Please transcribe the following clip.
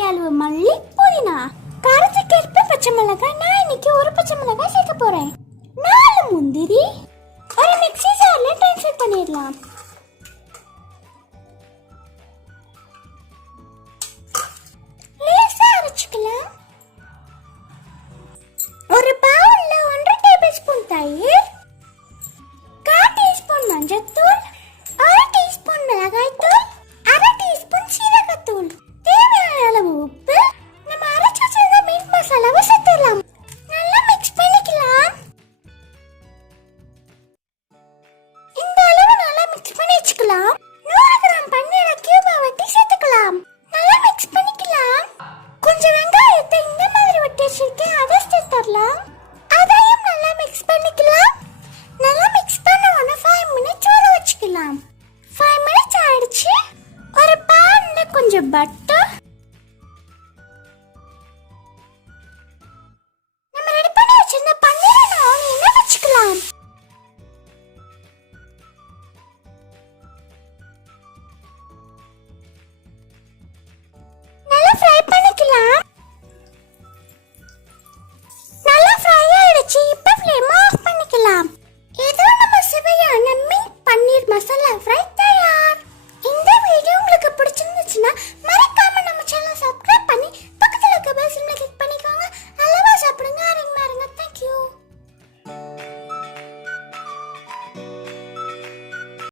தக்காளி அளவு மல்லி புதினா காரத்துக்கு ஏற்ப பச்சை மிளகாய். நான் இன்னைக்கு ஒரு பச்சை மிளகாய் சேர்க்க போறேன். 4 முந்திரி ஒரு மிக்ஸி ஜார்ல ட்ரான்ஸ்ஃபர் பண்ணிடலாம்.